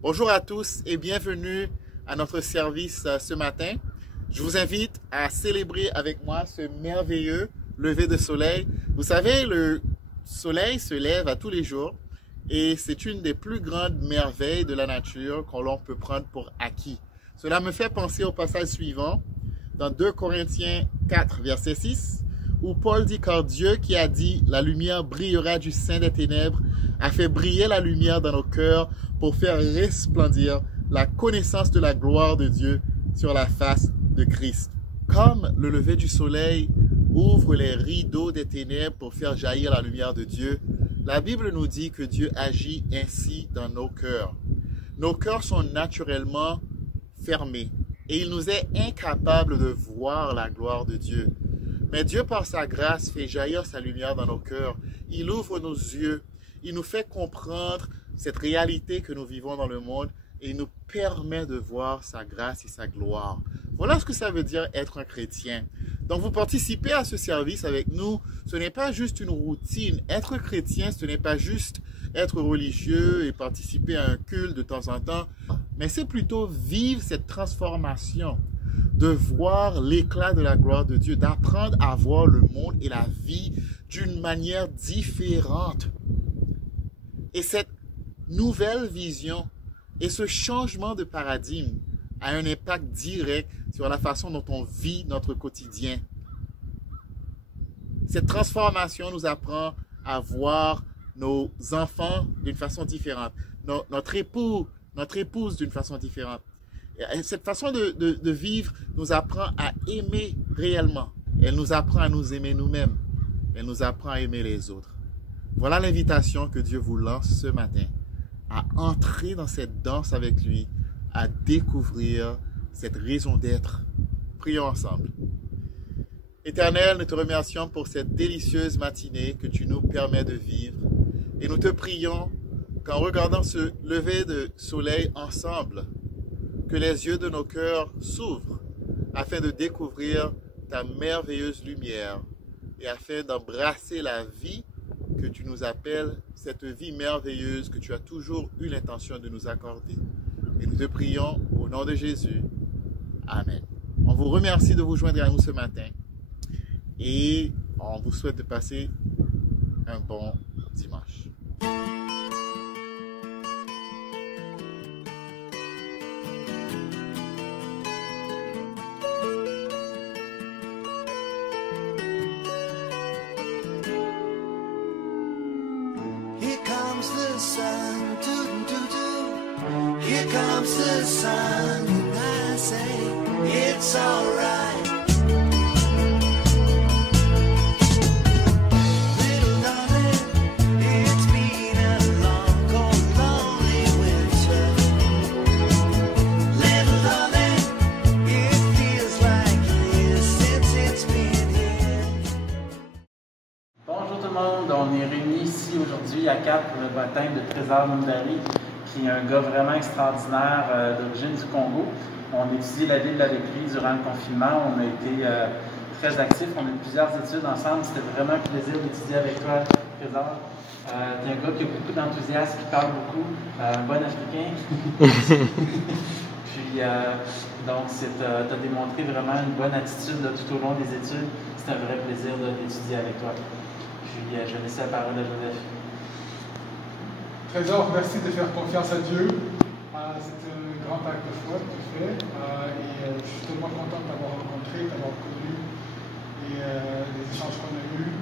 Bonjour à tous et bienvenue à notre service ce matin. Je vous invite à célébrer avec moi ce merveilleux lever de soleil. Vous savez, le soleil se lève à tous les jours et c'est une des plus grandes merveilles de la nature qu'on l'on peut prendre pour acquis. Cela me fait penser au passage suivant dans 2 Corinthiens 4, verset 6, où Paul dit: car Dieu qui a dit la lumière brillera du sein des ténèbres a fait briller la lumière dans nos cœurs pour faire resplendir la connaissance de la gloire de Dieu sur la face de Christ. Comme le lever du soleil ouvre les rideaux des ténèbres pour faire jaillir la lumière de Dieu, la Bible nous dit que Dieu agit ainsi dans nos cœurs. Nos cœurs sont naturellement fermés et il nous est incapable de voir la gloire de Dieu. Mais Dieu, par sa grâce, fait jaillir sa lumière dans nos cœurs. Il ouvre nos yeux. Il nous fait comprendre cette réalité que nous vivons dans le monde et il nous permet de voir sa grâce et sa gloire. Voilà ce que ça veut dire être un chrétien. Donc vous participez à ce service avec nous. Ce n'est pas juste une routine. Être chrétien, ce n'est pas juste être religieux et participer à un culte de temps en temps, mais c'est plutôt vivre cette transformation, de voir l'éclat de la gloire de Dieu, d'apprendre à voir le monde et la vie d'une manière différente. Et cette nouvelle vision et ce changement de paradigme a un impact direct sur la façon dont on vit notre quotidien. Cette transformation nous apprend à voir nos enfants d'une façon différente, notre épouse d'une façon différente. Et cette façon de vivre nous apprend à aimer réellement. Elle nous apprend à nous aimer nous-mêmes. Elle nous apprend à aimer les autres. Voilà l'invitation que Dieu vous lance ce matin, à entrer dans cette danse avec lui, à découvrir cette raison d'être. Prions ensemble. Éternel, nous te remercions pour cette délicieuse matinée que tu nous permets de vivre. Et nous te prions qu'en regardant ce lever de soleil ensemble, que les yeux de nos cœurs s'ouvrent afin de découvrir ta merveilleuse lumière et afin d'embrasser la vie que tu nous appelles, cette vie merveilleuse que tu as toujours eu l'intention de nous accorder. Et nous te prions au nom de Jésus. Amen. On vous remercie de vous joindre à nous ce matin et on vous souhaite de passer un bon dimanche. Here comes the sun, and I say it's alright. Little darling, it's been a long, cold, lonely winter. Little darling, it feels like years since it's been here. Bonjour tout le monde, on est réunis ici aujourd'hui à Cap pour le baptême de Trésor Mundari, qui est un gars vraiment extraordinaire d'origine du Congo. On étudie la Bible avec lui durant le confinement. On a été très actifs. On a eu plusieurs études ensemble. C'était vraiment un plaisir d'étudier avec toi, Trésor. Tu es un gars qui a beaucoup d'enthousiasme, qui parle beaucoup, un bon Africain. Puis, donc, tu as démontré vraiment une bonne attitude là, tout au long des études. C'est un vrai plaisir d'étudier avec toi. Puis, je vais laisser la parole à Joseph. Trésor, merci de faire confiance à Dieu. C'est un grand acte de foi que tu fais et je suis tellement content de t'avoir rencontré, de t'avoir connu et les échanges qu'on a eus.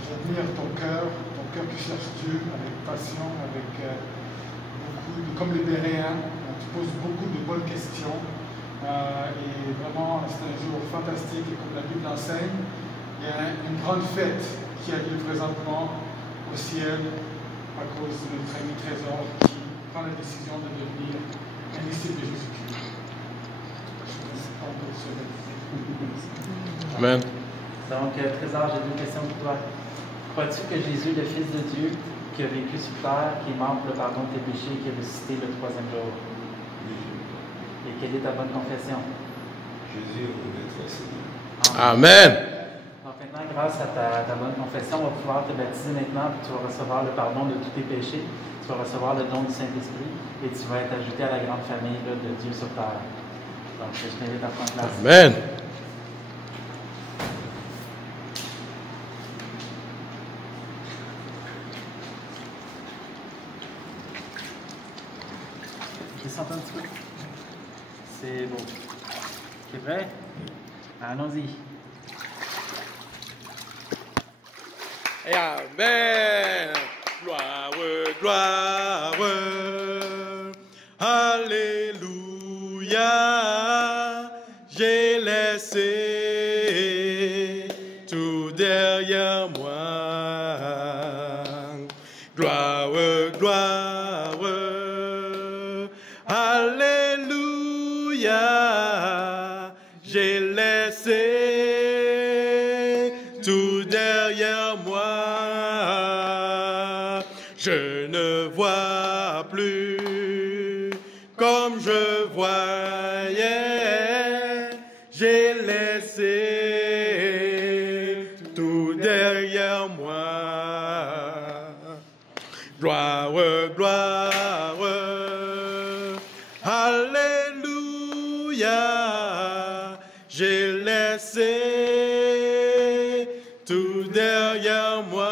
J'admire ton cœur qui cherche Dieu avec passion, avec comme les Béréens. Tu poses beaucoup de bonnes questions et vraiment c'est un jour fantastique et comme la Bible enseigne, il y a une grande fête qui a lieu présentement au ciel à cause de notre ami Trésor qui prend la décision de devenir un disciple de Jésus-Christ. Je vous parle de cela. Amen. Donc, Trésor, j'ai deux questions pour toi. Crois-tu que Jésus, le Fils de Dieu, qui a vécu sur terre, qui est mort pour le pardon de tes péchés, qui a ressuscité le 3e jour? Et quelle est ta bonne confession? Jésus est notre Seigneur. Amen. Donc, maintenant, grâce à ta bonne confession, on va pouvoir te baptiser maintenant, puis tu vas recevoir le pardon de tous tes péchés, tu vas recevoir le don du Saint-Esprit, et tu vas être ajouté à la grande famille là, de Dieu sur terre. Donc, je t'invite à prendre place. Amen. Descends un petit peu. C'est beau. C'est prêt? Allons-y. Et amen. Gloire, gloire. Alléluia. J'ai laissé tout derrière moi. Gloire, gloire. Alléluia. J'ai laissé tout derrière moi. Je ne vois plus comme je voyais. J'ai laissé tout derrière moi. Gloire, gloire. Alléluia. J'ai laissé tout derrière moi.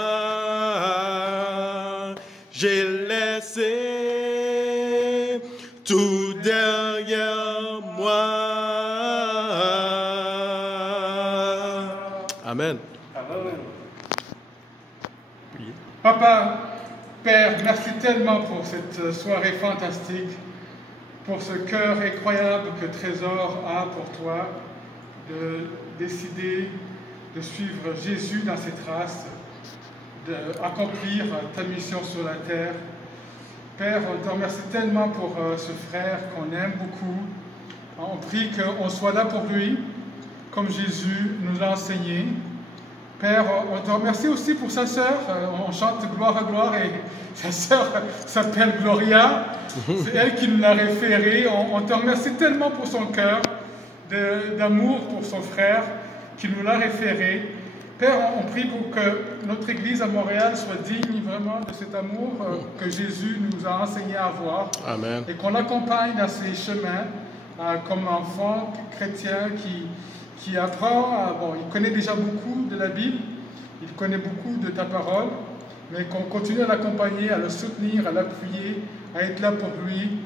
J'ai laissé tout derrière moi. Amen. Bravo. Papa, Père, merci tellement pour cette soirée fantastique, pour ce cœur incroyable que Trésor a pour toi, de décider de suivre Jésus dans ses traces, d'accomplir ta mission sur la terre. Père, on te remercie tellement pour ce frère qu'on aime beaucoup. On prie qu'on soit là pour lui, comme Jésus nous l'a enseigné. Père, on te remercie aussi pour sa sœur. On chante gloire à gloire et sa sœur s'appelle Gloria. C'est elle qui nous l'a référé. On te remercie tellement pour son cœur d'amour pour son frère qui nous l'a référé. Père, on prie pour que notre Église à Montréal soit digne vraiment de cet amour que Jésus nous a enseigné à avoir. Amen. Et qu'on l'accompagne dans ses chemins comme enfant chrétien qui apprend, il connaît déjà beaucoup de la Bible, il connaît beaucoup de ta parole, mais qu'on continue à l'accompagner, à le soutenir, à l'appuyer, à être là pour lui,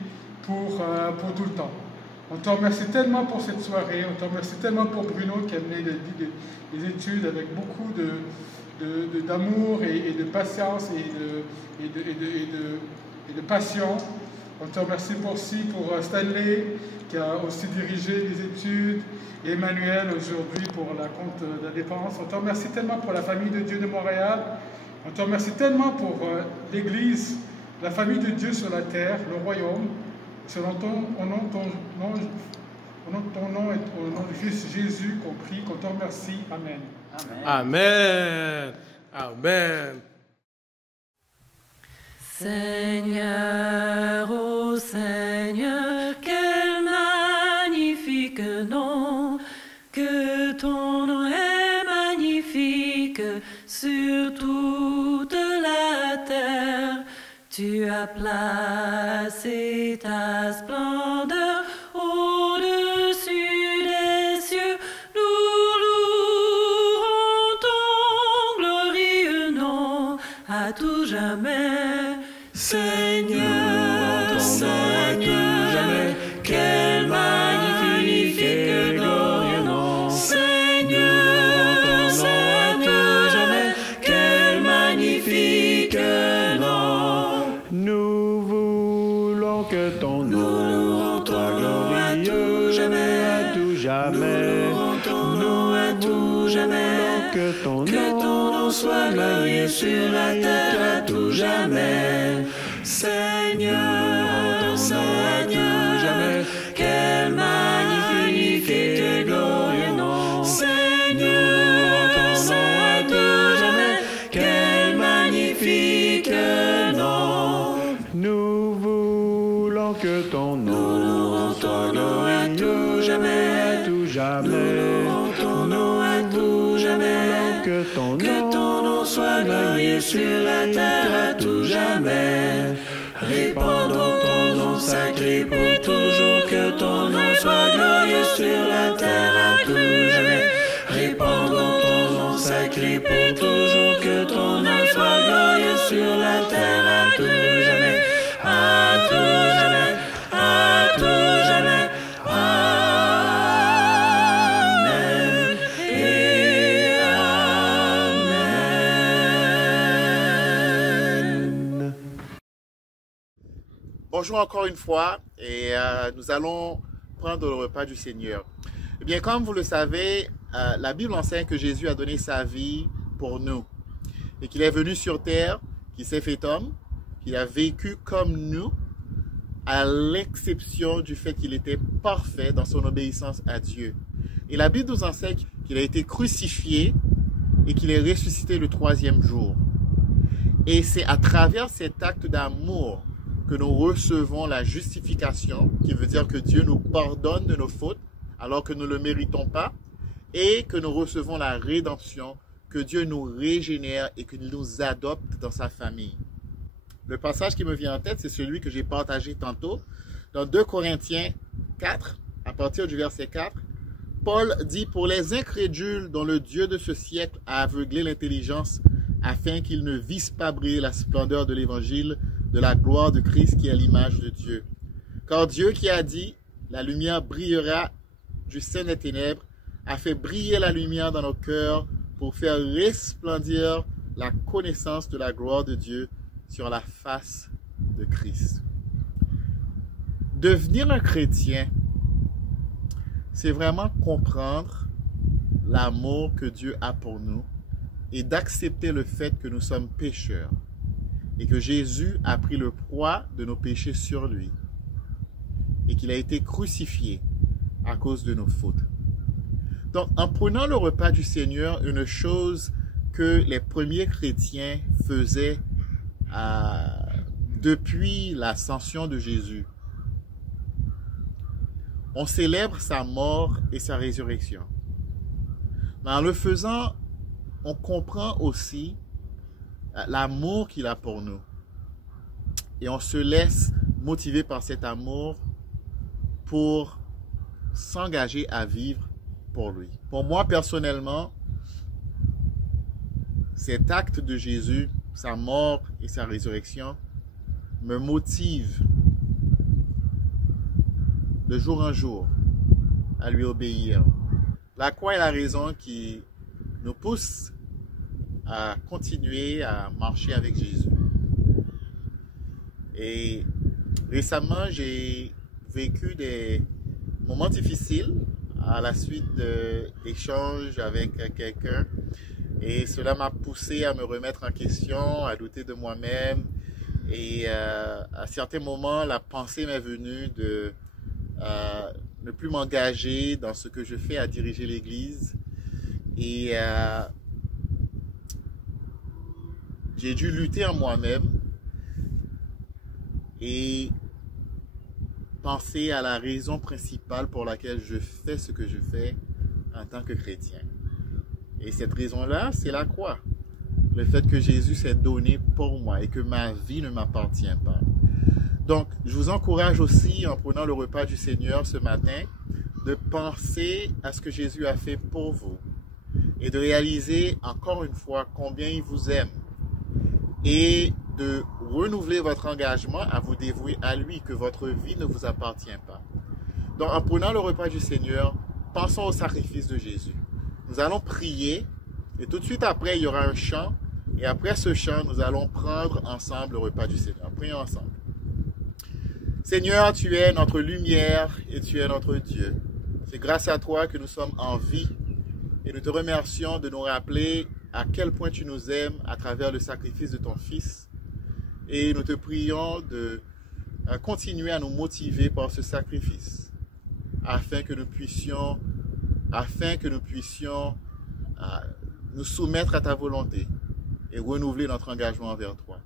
pour tout le temps. On te remercie tellement pour cette soirée, on te remercie tellement pour Bruno qui a mené des études avec beaucoup d'amour et de patience et de passion. On te remercie aussi pour Stanley qui a aussi dirigé les études, et Emmanuel aujourd'hui pour la compte de la dépense. On te remercie tellement pour la famille de Dieu de Montréal. On te remercie tellement pour l'Église, la famille de Dieu sur la terre, le royaume. C'est au nom de ton nom et au nom du Fils Jésus qu'on prie, qu'on te remercie. Amen. Amen. Amen. Seigneur, ô Seigneur, quel magnifique nom, que ton nom est magnifique sur toute la terre. Tu as placé ta splendeur au-dessus des cieux. Nous louerons ton glorieux nom à tout jamais. Seigneur, Seigneur, jamais, quel magnifique et glorieux nom. Seigneur, Seigneur, jamais, quel magnifique nom. Nous voulons que ton nom soit glorieux à tout jamais. Nous louerons ton nom à tout jamais. Que ton nom soit glorieux sur la terre à tout jamais. Seigneur, Seigneur, jamais, quel magnifique et glorieux nom. Seigneur, Seigneur, jamais, quel magnifique nom. Nous voulons que ton nom soit glorieux à tout jamais. Nous louerons ton nom à tout jamais. jamais. Que ton nom soit glorieux sur la terre à tout jamais. Répandons ton nom sacré pour toujours. Que ton nom soit glorieux sur la terre à tout jamais. Répandons ton nom sacré pour toujours. Que ton nom soit glorieux sur la terre à tout jamais. À tout jamais. À tout jamais. Amen et Amen. Bonjour encore une fois et nous allons prendre le repas du Seigneur. Eh bien, comme vous le savez, la Bible enseigne que Jésus a donné sa vie pour nous et qu'il est venu sur terre, qu'il s'est fait homme, qu'il a vécu comme nous, à l'exception du fait qu'il était parfait dans son obéissance à Dieu. Et la Bible nous enseigne qu'il a été crucifié et qu'il est ressuscité le troisième jour. Et c'est à travers cet acte d'amour que nous recevons la justification, qui veut dire que Dieu nous pardonne de nos fautes alors que nous ne le méritons pas, et que nous recevons la rédemption, que Dieu nous régénère et qu'il nous adopte dans sa famille. Le passage qui me vient en tête, c'est celui que j'ai partagé tantôt. Dans 2 Corinthiens 4, à partir du verset 4, Paul dit « Pour les incrédules dont le Dieu de ce siècle a aveuglé l'intelligence, afin qu'ils ne vissent pas briller la splendeur de l'évangile, de la gloire de Christ qui est l'image de Dieu. Car Dieu qui a dit « La lumière brillera du sein des ténèbres » a fait briller la lumière dans nos cœurs pour faire resplendir la connaissance de la gloire de Dieu sur la face de Christ. Devenir un chrétien, c'est vraiment comprendre l'amour que Dieu a pour nous et d'accepter le fait que nous sommes pécheurs et que Jésus a pris le poids de nos péchés sur lui et qu'il a été crucifié à cause de nos fautes. Donc, en prenant le repas du Seigneur, une chose que les premiers chrétiens faisaient depuis l'ascension de Jésus, on célèbre sa mort et sa résurrection. Mais en le faisant, on comprend aussi l'amour qu'il a pour nous. Et on se laisse motiver par cet amour pour s'engager à vivre pour lui. Pour moi, personnellement, cet acte de Jésus, sa mort et sa résurrection, me motive de jour en jour à lui obéir. La croix est la raison qui nous pousse à continuer à marcher avec Jésus. Et récemment, j'ai vécu des moments difficiles à la suite d'échanges avec quelqu'un. Et cela m'a poussé à me remettre en question, à douter de moi-même. Et à certains moments, la pensée m'est venue de ne plus m'engager dans ce que je fais à diriger l'Église. Et j'ai dû lutter en moi-même et penser à la raison principale pour laquelle je fais ce que je fais en tant que chrétien. Et cette raison-là, c'est la croix. Le fait que Jésus s'est donné pour moi et que ma vie ne m'appartient pas. Donc, je vous encourage aussi, en prenant le repas du Seigneur ce matin, de penser à ce que Jésus a fait pour vous et de réaliser encore une fois combien il vous aime et de renouveler votre engagement à vous dévouer à lui, que votre vie ne vous appartient pas. Donc, en prenant le repas du Seigneur, pensons au sacrifice de Jésus. Nous allons prier et tout de suite après, il y aura un chant. Et après ce chant, nous allons prendre ensemble le repas du Seigneur. Prions ensemble. Seigneur, tu es notre lumière et tu es notre Dieu. C'est grâce à toi que nous sommes en vie. Et nous te remercions de nous rappeler à quel point tu nous aimes à travers le sacrifice de ton Fils. Et nous te prions de continuer à nous motiver par ce sacrifice afin que nous puissions nous soumettre à ta volonté et renouveler notre engagement envers toi.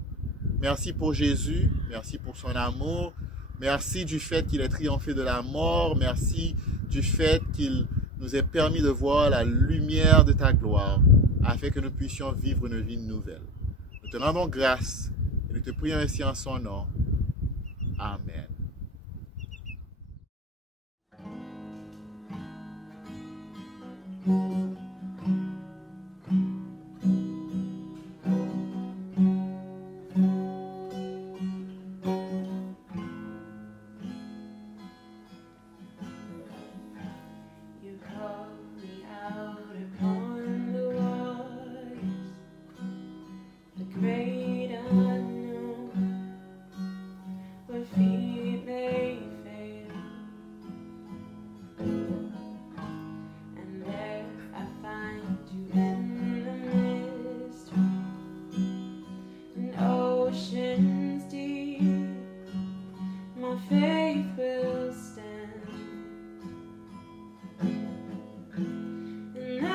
Merci pour Jésus, merci pour son amour, merci du fait qu'il ait triomphé de la mort, merci du fait qu'il nous ait permis de voir la lumière de ta gloire, afin que nous puissions vivre une vie nouvelle. Nous te rendons grâce et nous te prions ainsi en son nom. Amen. You called me out upon the waters, the great unknown, where feet may fail, and there I find you in the mystery, in oceans deep, my faith will stand. And I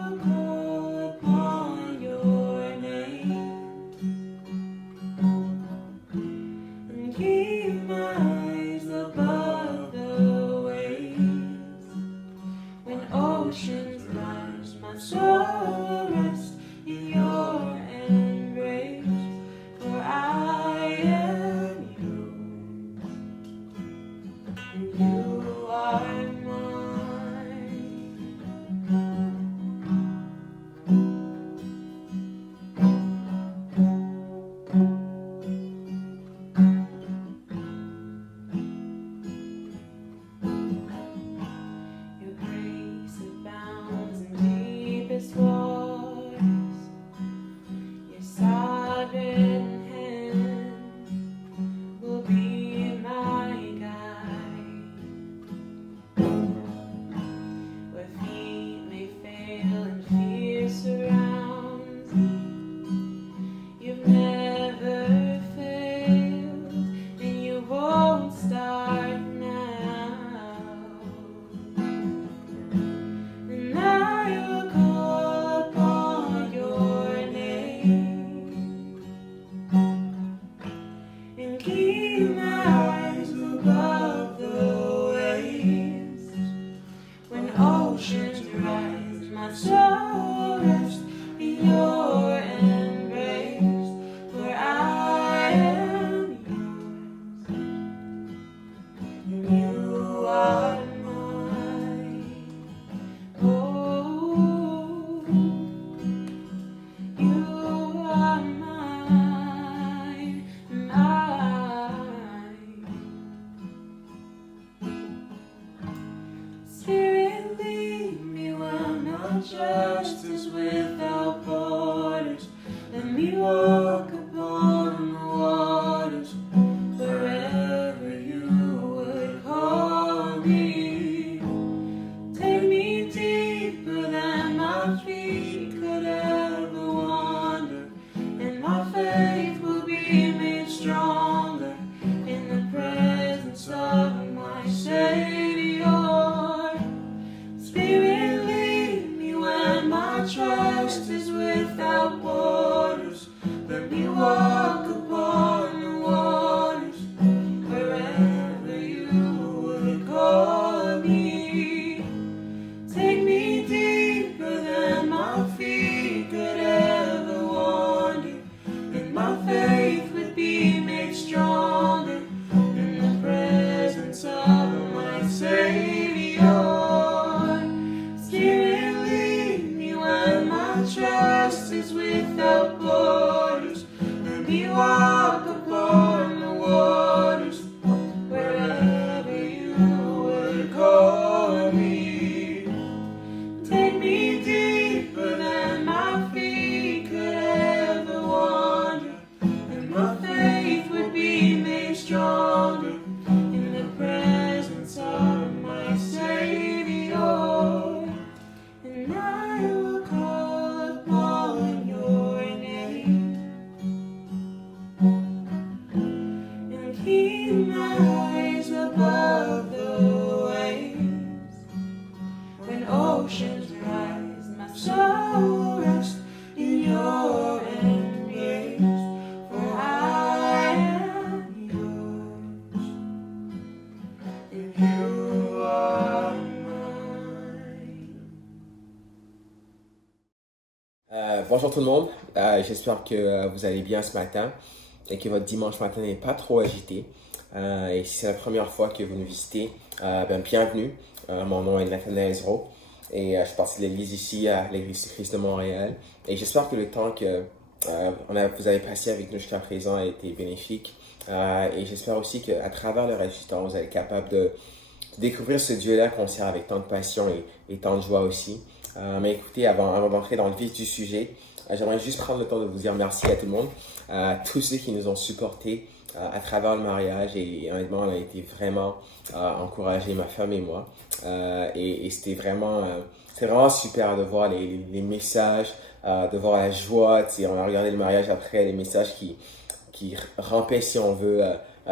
will call upon your name and keep my eyes above the waves. When oceans rise, my soul will rest in your embrace. For I am yours, and you are mine. Your grace abounds in deepest waters. Your sovereign hand will be my guide. Where feet may fail and fear surrounds me, you've never failed, and you won't start now. And I will call upon your name and keep my eyes above the waves. When oceans rise, my soul rests in your embrace. For I am yours, and you are mine. Oh, you are mine, Spirit, lead me where my justice without borders. Let me walk upon the waters, wherever you would call me. Take me deeper than my feet could ever wander, and my faith will be made stronger in the presence of my Savior. Spirit, lead me where my bonjour tout le monde. J'espère que vous allez bien ce matin et que votre dimanche matin n'est pas trop agité. Et si c'est la première fois que vous nous visitez, bienvenue. Mon nom est Nathanaël Ezro et je suis parti de l'église ici à l'église du Christ de Montréal. Et j'espère que le temps que vous avez passé avec nous jusqu'à présent a été bénéfique. Et j'espère aussi qu'à travers le reste du temps, vous allez être capable de découvrir ce Dieu-là qu'on sert avec tant de passion et tant de joie aussi. Mais écoutez, avant d'entrer dans le vif du sujet, j'aimerais juste prendre le temps de vous dire merci à tout le monde, à tous ceux qui nous ont supportés à travers le mariage. Et honnêtement, on a été vraiment encouragés, ma femme et moi. Et c'était vraiment super de voir les messages, de voir la joie. On a regardé le mariage après, les messages qui rampaient, si on veut,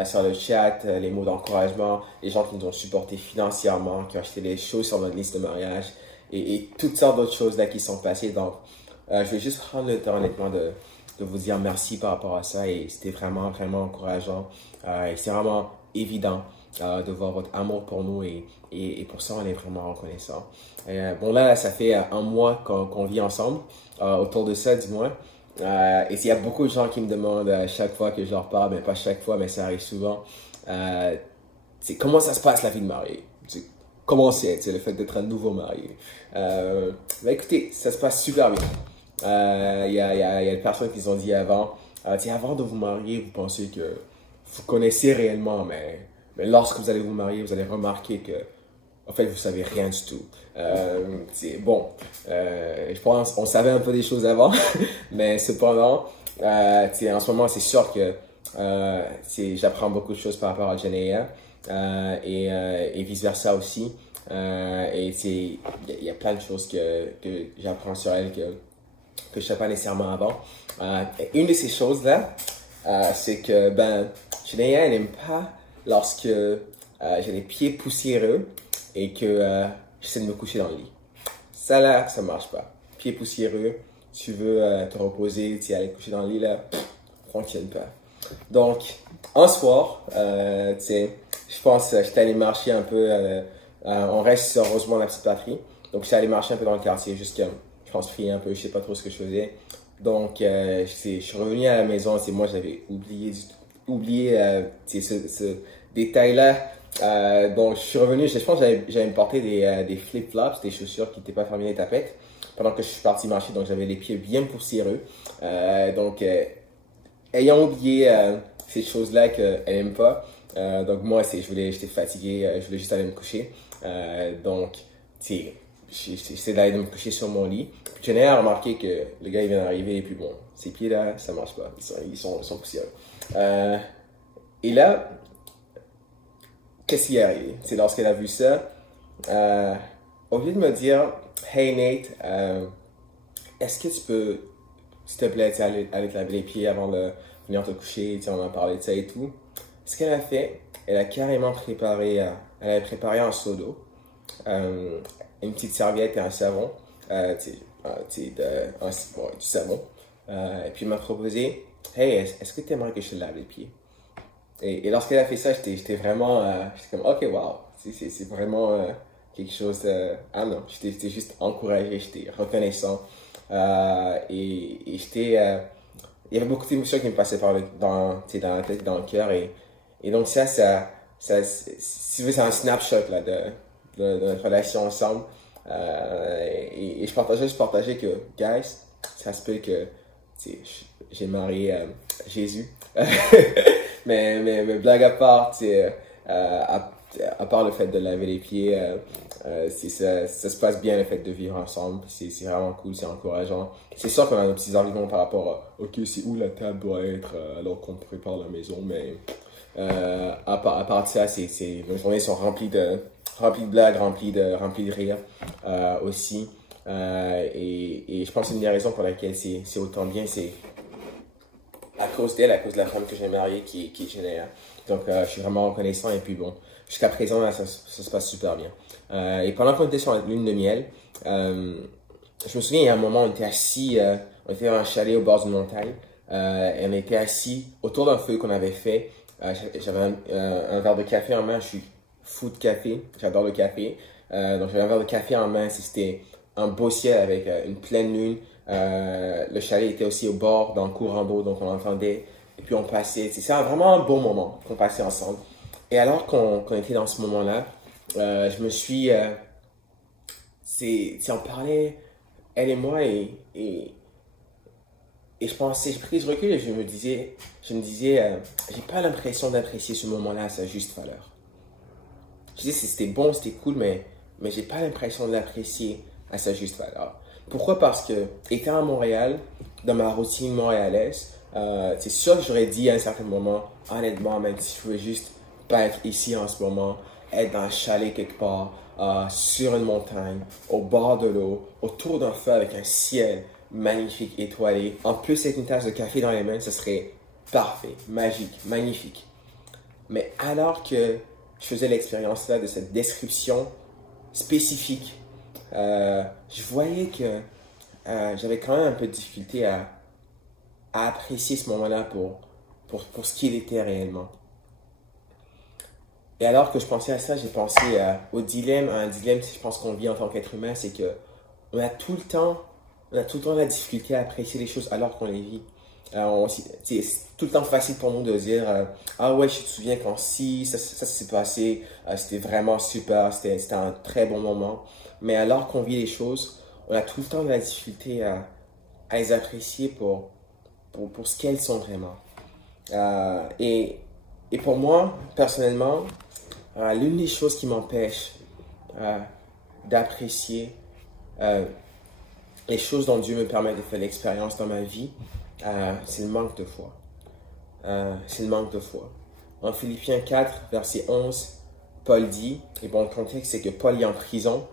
sur le chat, les mots d'encouragement, les gens qui nous ont supportés financièrement, qui ont acheté des choses sur notre liste de mariage et toutes sortes d'autres choses là qui sont passées. Donc, je vais juste prendre le temps honnêtement de vous dire merci par rapport à ça et c'était vraiment, vraiment encourageant. Et c'est vraiment évident de voir votre amour pour nous et pour ça, on est vraiment reconnaissant. Bon, là, ça fait un mois qu'on vit ensemble. Autour de ça, dis-moi. Et il y a beaucoup de gens qui me demandent à chaque fois que je leur parle, mais pas chaque fois, mais ça arrive souvent. Comment ça se passe la vie de mariée? Comment c'est le fait d'être un nouveau marié? Écoutez, ça se passe super bien. Il y a des personnes qui ont dit avant, avant de vous marier, vous pensez que vous connaissez réellement, mais lorsque vous allez vous marier, vous allez remarquer que en fait, vous savez rien du tout. Je pense on savait un peu des choses avant, mais cependant, en ce moment, c'est sûr que j'apprends beaucoup de choses par rapport à Janaea et vice-versa aussi. Il y a plein de choses que j'apprends sur elle que je ne savais pas nécessairement avant. Une de ces choses-là, c'est que Janaea, elle n'aime pas lorsque j'ai les pieds poussiéreux et que j'essaie de me coucher dans le lit. Ça là, ça marche pas. Pieds poussiéreux, tu veux te reposer, tu aller coucher dans le lit là, fonctionne pas. Donc, un soir, je pense que j'étais allé marcher un peu, on reste sur Rosemont la petite patrie, donc j'étais allé marcher un peu dans le quartier, juste je pense prier un peu, je sais pas trop ce que je faisais. Donc, je suis revenu à la maison, moi j'avais oublié ce détail-là. Donc, je suis revenu, je pense que j'avais porté des flip-flops, des chaussures qui n'étaient pas fermées les tapettes, pendant que je suis parti marcher, donc j'avais les pieds bien poussiéreux. Ayant oublié ces choses-là qu'elle n'aime pas, donc moi, j'étais fatigué, je voulais juste aller me coucher. Donc, j'essaie d'aller me coucher sur mon lit. Puis, je n'ai remarqué que le gars, il vient d'arriver, et puis bon, ses pieds-là, ça marche pas, ils sont poussiéreux. Et là, qu'est-ce qui est arrivé? C'est lorsqu'elle a vu ça, au lieu de me dire « Hey Nate, est-ce que tu peux, s'il te plaît, aller te laver les pieds avant de venir te coucher, on en parlait de ça et tout. » Ce qu'elle a fait, elle a carrément préparé, elle avait préparé un seau d'eau, une petite serviette et un savon, du savon. Et puis elle m'a proposé « Hey, est-ce que tu aimerais que je te lave les pieds? » Et lorsqu'elle a fait ça, j'étais vraiment, j'étais comme, ok, wow, c'est vraiment quelque chose ah non, j'étais juste encouragé, j'étais reconnaissant. Et il y avait beaucoup d'émotions qui me passaient dans la tête et dans le cœur. Et donc ça si tu veux, c'est un snapshot là, de notre relation ensemble. Et je partageais que, guys, ça se peut que j'ai marié Jésus. mais blague à part, à part le fait de laver les pieds, ça se passe bien le fait de vivre ensemble. C'est vraiment cool, c'est encourageant. C'est sûr qu'on a nos petits arguments par rapport à ok, c'est où la table doit être alors qu'on prépare la maison, mais à part de ça, nos journées sont remplies de blagues, remplies de rire aussi. Et je pense que une des raisons pour laquelle c'est autant bien, c'est à cause d'elle, à cause de la femme que j'ai mariée qui est Janaea. Donc, je suis vraiment reconnaissant. Et puis bon, jusqu'à présent, là, ça se passe super bien. Et pendant qu'on était sur la lune de miel, je me souviens, il y a un moment, on était assis, on était dans un chalet au bord d'une montagne. Et on était assis autour d'un feu qu'on avait fait. J'avais un verre de café en main. Je suis fou de café. J'adore le café. Donc, j'avais un verre de café en main. C'était un beau ciel avec une pleine lune. Le chalet était aussi au bord, dans le courant d'eau, donc on entendait. Et puis on passait. C'est vraiment un bon moment qu'on passait ensemble. Et alors qu'on était dans ce moment-là, je me suis... on parlait, elle et moi, et je pensais, j'ai pris du recul et je me disais, j'ai pas l'impression d'apprécier ce moment-là à sa juste valeur. Je disais, c'était bon, c'était cool, mais j'ai pas l'impression de l'apprécier à sa juste valeur. Pourquoi? Parce que, étant à Montréal, dans ma routine montréalaise, c'est sûr que j'aurais dit à un certain moment, honnêtement, même si je veux juste pas être ici en ce moment, être dans un chalet quelque part, sur une montagne, au bord de l'eau, autour d'un feu avec un ciel magnifique, étoilé. En plus, avec une tasse de café dans les mains, ce serait parfait, magique, magnifique. Mais alors que je faisais l'expérience là de cette description spécifique, je voyais que j'avais quand même un peu de difficulté à apprécier ce moment-là pour ce qu'il était réellement. Et alors que je pensais à ça, j'ai pensé au dilemme, à un dilemme, je pense qu'on vit en tant qu'être humain, c'est que on a tout le temps la difficulté à apprécier les choses alors qu'on les vit. C'est tout le temps facile pour nous de dire ah ouais, je te souviens quand ça s'est passé, c'était vraiment super, c'était un très bon moment. Mais alors qu'on vit les choses, on a tout le temps de la difficulté à les apprécier pour ce qu'elles sont vraiment. Et pour moi, personnellement, l'une des choses qui m'empêche d'apprécier les choses dont Dieu me permet de faire l'expérience dans ma vie, c'est le manque de foi. C'est le manque de foi. En Philippiens 4, verset 11, Paul dit, et bon, le contexte, c'est que Paul est en prison,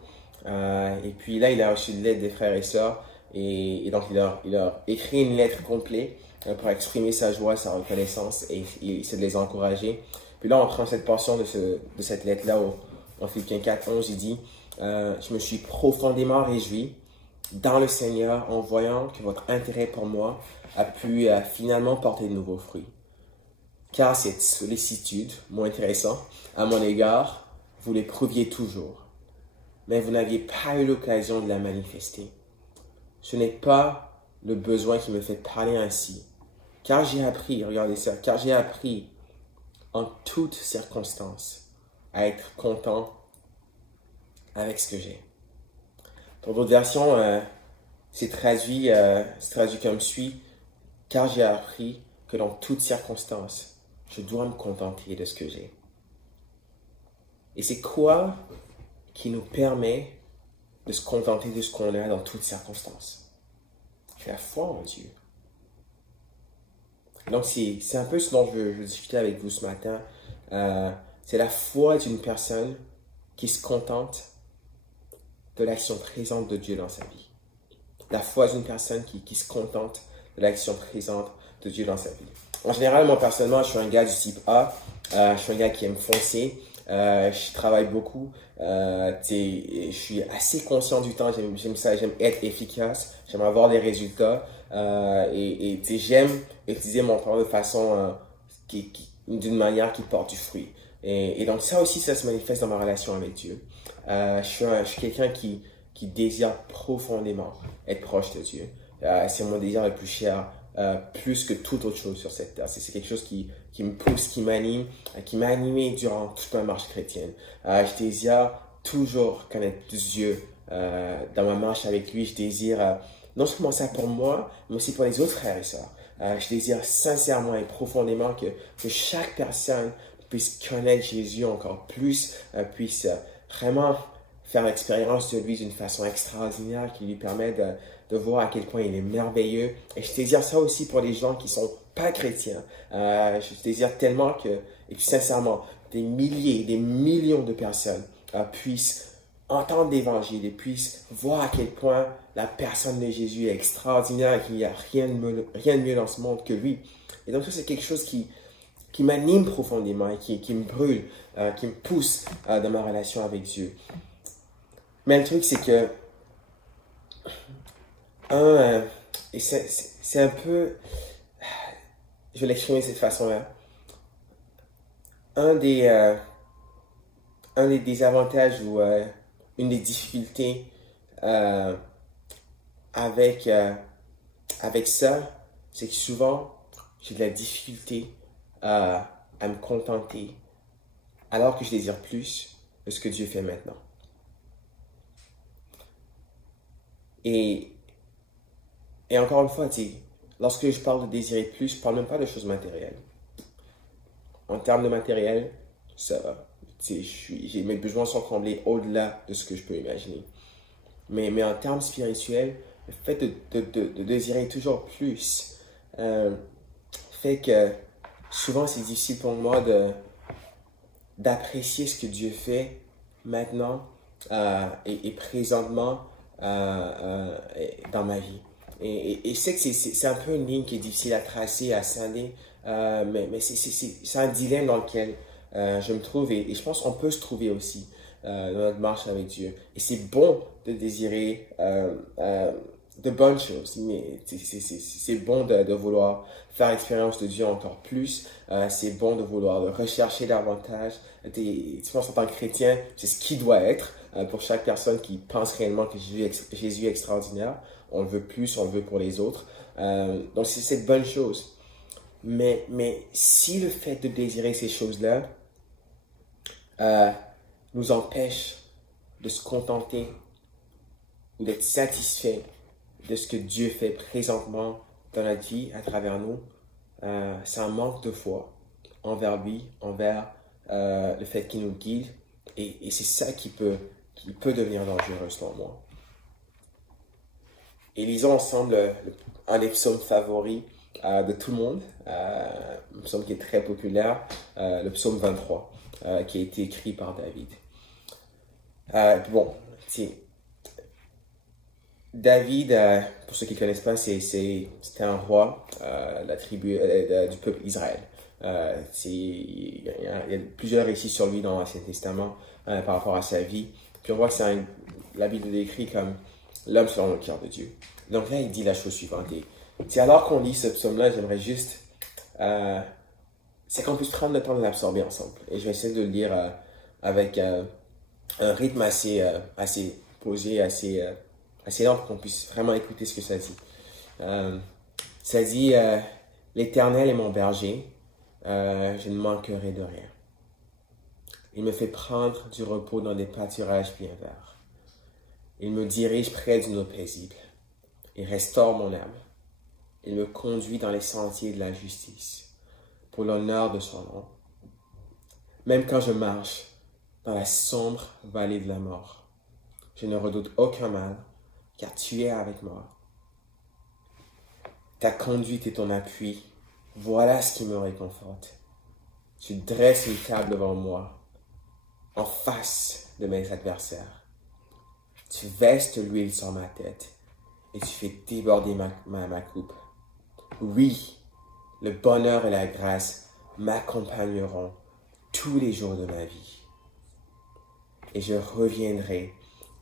et puis là, il a reçu de l'aide des frères et sœurs, et donc il a écrit une lettre complète pour exprimer sa joie, sa reconnaissance, et essayer de les encourager. Puis là, on prend cette portion de cette lettre-là, en Philippiens 4, 11, il dit, je me suis profondément réjoui dans le Seigneur en voyant que votre intérêt pour moi a pu finalement porter de nouveaux fruits. Car cette sollicitude, moins intéressant, à mon égard, vous l'éprouviez toujours, mais vous n'aviez pas eu l'occasion de la manifester. Ce n'est pas le besoin qui me fait parler ainsi, car j'ai appris, regardez ça, car j'ai appris en toutes circonstances à être content avec ce que j'ai. Dans d'autres versions, c'est traduit comme suit, car j'ai appris que dans toutes circonstances, je dois me contenter de ce que j'ai. Et c'est quoi qui nous permet de se contenter de ce qu'on a dans toutes circonstances? C'est la foi en Dieu. Donc c'est un peu ce dont je veux discuter avec vous ce matin. C'est la foi d'une personne qui se contente de l'action présente de Dieu dans sa vie. La foi d'une personne qui se contente de l'action présente de Dieu dans sa vie. En général, moi personnellement, je suis un gars du type A. Je suis un gars qui aime foncer. Je travaille beaucoup. Je suis assez conscient du temps. J'aime ça. J'aime être efficace. J'aime avoir des résultats. J'aime utiliser mon temps de façon d'une manière qui porte du fruit. Et donc ça aussi, ça se manifeste dans ma relation avec Dieu. Je suis quelqu'un qui désire profondément être proche de Dieu. C'est mon désir le plus cher, plus que toute autre chose sur cette terre. C'est quelque chose qui me pousse, qui m'anime, qui m'a animé durant toute ma marche chrétienne. Je désire toujours connaître Dieu dans ma marche avec lui. Je désire non seulement ça pour moi, mais aussi pour les autres frères et sœurs. Je désire sincèrement et profondément que chaque personne puisse connaître Jésus encore plus, puisse vraiment faire l'expérience de lui d'une façon extraordinaire qui lui permet de voir à quel point il est merveilleux. Et je désire ça aussi pour les gens qui ne sont pas chrétiens. Je désire tellement et puis sincèrement, des milliers, des millions de personnes puissent entendre l'évangile et puissent voir à quel point la personne de Jésus est extraordinaire et qu'il n'y a rien de mieux dans ce monde que lui. Et donc ça, c'est quelque chose qui m'anime profondément et qui me brûle, qui me pousse dans ma relation avec Dieu. Mais le truc, c'est que et c'est un peu, je vais l'exprimer de cette façon-là, un des désavantages ou une des difficultés avec ça, c'est que souvent, j'ai de la difficulté à me contenter, alors que je désire plus de ce que Dieu fait maintenant. Et encore une fois, lorsque je parle de désirer plus, je ne parle même pas de choses matérielles. En termes de matériel, ça va. Mes besoins sont comblés au-delà de ce que je peux imaginer. Mais en termes spirituels, le fait de désirer toujours plus fait que souvent c'est difficile pour moi d'apprécier ce que Dieu fait maintenant et présentement dans ma vie. Et je sais que c'est un peu une ligne qui est difficile à tracer, à scinder, mais c'est un dilemme dans lequel je me trouve et je pense qu'on peut se trouver aussi dans notre marche avec Dieu. Et c'est bon de désirer de bonnes choses, mais c'est bon de vouloir faire l'expérience de Dieu encore plus. C'est bon de vouloir le rechercher davantage. Tu penses en tant que chrétien, c'est ce qui doit être pour chaque personne qui pense réellement que Jésus est extraordinaire. On le veut plus, on le veut pour les autres. Donc c'est cette bonne chose. Mais si le fait de désirer ces choses-là nous empêche de se contenter ou d'être satisfait de ce que Dieu fait présentement dans notre vie à travers nous, c'est un manque de foi envers lui, envers le fait qu'il nous guide, et c'est ça qui peut devenir dangereux selon moi. Et lisons ensemble un des psaumes favoris de tout le monde, un psaume qui est très populaire, le psaume 23, qui a été écrit par David. David, pour ceux qui ne connaissent pas, c'était un roi de la tribu du peuple Israël. Il y a plusieurs récits sur lui dans l'Ancien Testament par rapport à sa vie. Puis on voit que la Bible le décrit comme l'homme selon le cœur de Dieu. Donc là, il dit la chose suivante. Et alors qu'on lit ce psaume-là, j'aimerais juste c'est qu'on puisse prendre le temps de l'absorber ensemble. Et je vais essayer de le lire avec un rythme assez posé, assez lent pour qu'on puisse vraiment écouter ce que ça dit. Ça dit « L'Éternel est mon berger, je ne manquerai de rien. Il me fait prendre du repos dans des pâturages bien verts. Il me dirige près d'une eau paisible. Il restaure mon âme. Il me conduit dans les sentiers de la justice, pour l'honneur de son nom. Même quand je marche dans la sombre vallée de la mort, je ne redoute aucun mal, car tu es avec moi. Ta conduite et ton appui, voilà ce qui me réconforte. Tu dresses une table devant moi, en face de mes adversaires. Tu vestes l'huile sur ma tête, et tu fais déborder ma coupe. Oui, le bonheur et la grâce m'accompagneront tous les jours de ma vie. Et je reviendrai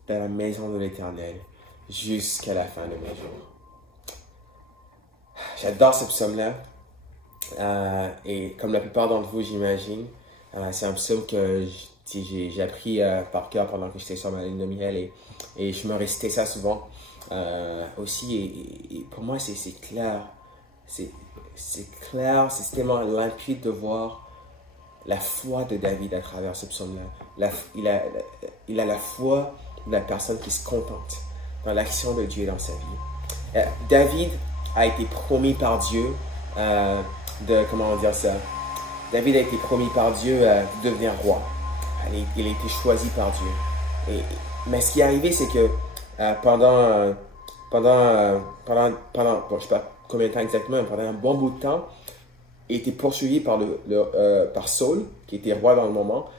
dans la maison de l'Éternel jusqu'à la fin de mes jours. J'adore ce psaume-là. Et comme la plupart d'entre vous, j'imagine, c'est un psaume que j'ai appris par cœur pendant que j'étais sur ma lune de miel. Et je me récitais ça souvent aussi. Et pour moi, c'est clair. C'est clair, c'est tellement limpide de voir la foi de David à travers ce psaume-là. Il a la foi de la personne qui se contente dans l'action de Dieu dans sa vie. David a été promis par Dieu comment dire ça? David a été promis par Dieu de devenir roi. Il a été choisi par Dieu. Mais ce qui est arrivé, c'est que pendant bon, je sais pas combien de temps exactement, mais pendant un bon bout de temps, il était poursuivi par Saul, qui était roi dans le moment,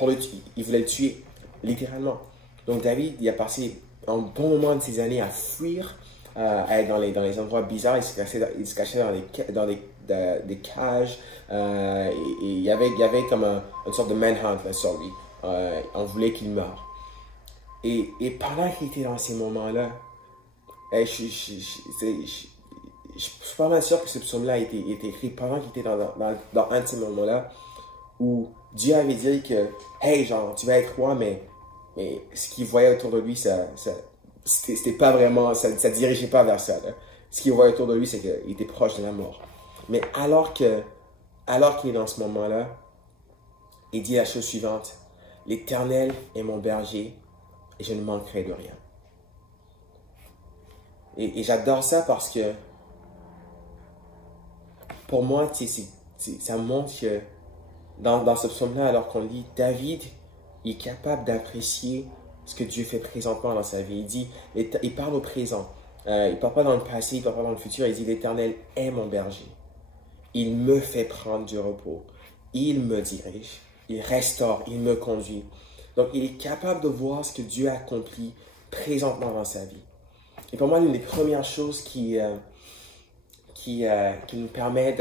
il voulait le tuer, littéralement. Donc David, il a passé un bon moment de ses années à fuir, à être dans les endroits bizarres. Il se cachait dans des cages, et il y avait comme une sorte de manhunt là, sur lui. On voulait qu'il meure. Et pendant qu'il était dans ces moments-là, je suis pas mal sûr que ce psaume-là a été écrit pendant qu'il était dans un de ces moments-là où Dieu avait dit que, hey, genre, tu vas être roi, mais ce qu'il voyait autour de lui, c'était pas vraiment, ça dirigeait pas vers ça. Là. Ce qu'il voit autour de lui, c'est qu'il était proche de la mort. Mais alors qu'il est dans ce moment-là, il dit la chose suivante: l'Éternel est mon berger et je ne manquerai de rien. Et j'adore ça parce que pour moi, ça montre que dans ce psaume-là, alors qu'on lit, David il est capable d'apprécier ce que Dieu fait présentement dans sa vie. Il dit, il parle au présent. Il ne parle pas dans le passé, il ne parle pas dans le futur. Il dit, l'Éternel est mon berger. Il me fait prendre du repos. Il me dirige. Il restaure. Il me conduit. Donc, il est capable de voir ce que Dieu a accompli présentement dans sa vie. Et pour moi, l'une des premières choses qui nous permet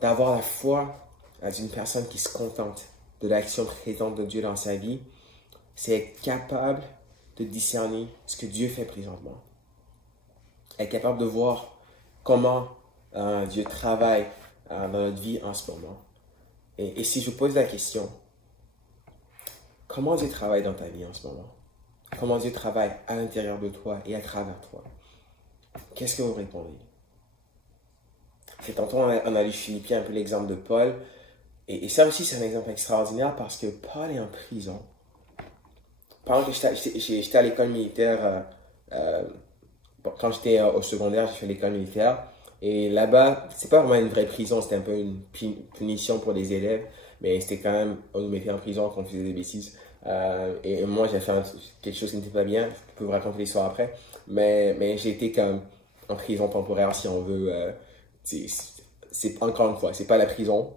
d'avoir la foi d'une personne qui se contente de l'action présente de Dieu dans sa vie, c'est être capable de discerner ce que Dieu fait présentement. Être capable de voir comment Dieu travaille dans notre vie en ce moment. Et si je vous pose la question, comment Dieu travaille dans ta vie en ce moment? Comment Dieu travaille à l'intérieur de toi et à travers toi? Qu'est-ce que vous répondez? C'est tantôt on a lu Philippiens, un peu l'exemple de Paul. Et ça aussi, c'est un exemple extraordinaire parce que Paul est en prison. Pendant que j'étais à l'école militaire, quand j'étais au secondaire, j'ai fait l'école militaire. Et là-bas, c'est pas vraiment une vraie prison, c'était un peu une punition pour les élèves. Mais c'était quand même, on nous mettait en prison quand on faisait des bêtises. Et moi, j'ai fait quelque chose qui n'était pas bien. Je peux vous raconter l'histoire après. Mais j'ai été comme en prison temporaire, si on veut. C'est encore une fois, c'est pas la prison,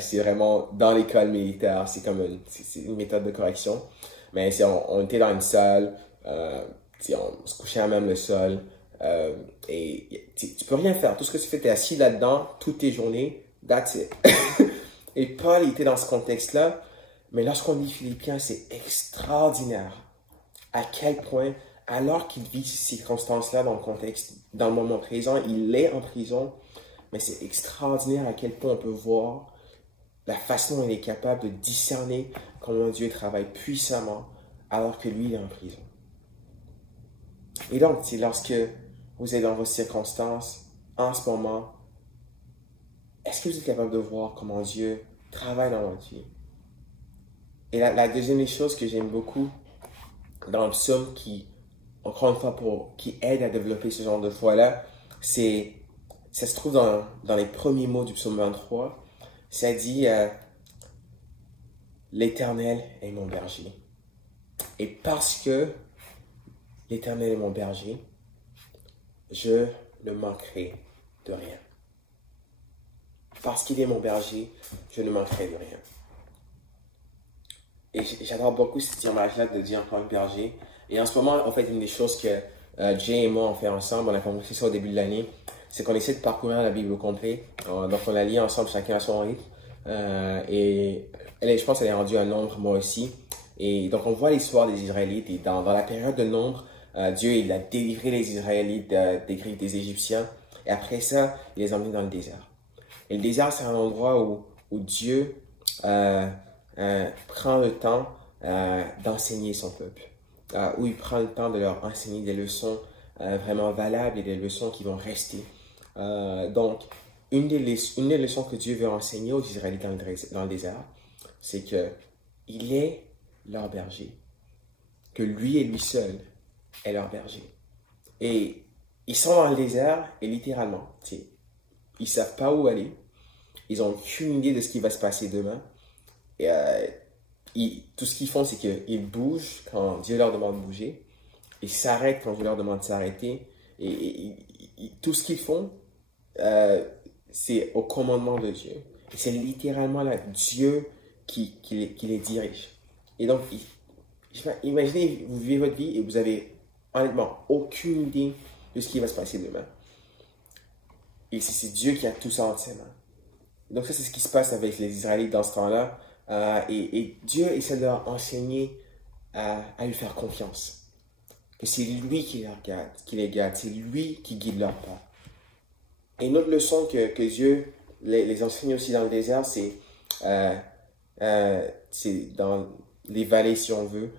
c'est vraiment dans l'école militaire, c'est comme une méthode de correction. Mais on était dans une salle, on se couchait à même le sol, et tu peux rien faire. Tout ce que tu fais, tu es assis là-dedans toutes tes journées, that's it. Et Paul était dans ce contexte-là, mais lorsqu'on lit Philippiens, c'est extraordinaire à quel point, alors qu'il vit ces circonstances-là dans le contexte, dans le moment présent, il est en prison. Mais c'est extraordinaire à quel point on peut voir la façon dont il est capable de discerner comment Dieu travaille puissamment alors que lui il est en prison. Et donc, lorsque vous êtes dans vos circonstances en ce moment, est-ce que vous êtes capable de voir comment Dieu travaille dans votre vie? Et la deuxième des choses que j'aime beaucoup dans le psaume qui, encore une fois, qui aide à développer ce genre de foi-là, ça se trouve dans les premiers mots du psaume 23. Ça dit l'Éternel est mon berger. Et parce que l'Éternel est mon berger, je ne manquerai de rien. Parce qu'il est mon berger, je ne manquerai de rien. Et j'adore beaucoup cette image-là de Dieu en tant que berger. Et en ce moment, en fait, une des choses que Jay et moi on fait ensemble, on a commencé ça au début de l'année, c'est qu'on essaie de parcourir la Bible au complet. Donc on la lit ensemble, chacun à son rythme. Et je pense qu'elle est rendue à Nombre, moi aussi. Et donc on voit l'histoire des Israélites. Et dans la période de Nombre, Dieu il a délivré les Israélites des griffes des Égyptiens. Et après ça, il les a emmenés dans le désert. Et le désert, c'est un endroit où Dieu prend le temps d'enseigner son peuple. Où il prend le temps de leur enseigner des leçons vraiment valables et des leçons qui vont rester. Donc, une des leçons que Dieu veut enseigner aux Israélites dans le désert, c'est qu'il est leur berger. Que lui et lui seul est leur berger. Et ils sont dans le désert et littéralement, ils ne savent pas où aller. Ils n'ont aucune idée de ce qui va se passer demain. Et tout ce qu'ils font, c'est qu'ils bougent quand Dieu leur demande de bouger. Ils s'arrêtent quand Dieu leur demande de s'arrêter. Et tout ce qu'ils font, c'est au commandement de Dieu. Et c'est littéralement là, Dieu qui les dirige. Et donc, imaginez, vous vivez votre vie et vous avez honnêtement aucune idée de ce qui va se passer demain. Et c'est Dieu qui a tout ça entre ses mains. Donc ça, c'est ce qui se passe avec les Israélites dans ce temps-là. Et Dieu essaie de leur enseigner à lui faire confiance. Que c'est lui qui les garde, c'est lui qui guide leur pas. Et une autre leçon que Dieu les enseigne aussi dans le désert, c'est dans les vallées, si on veut.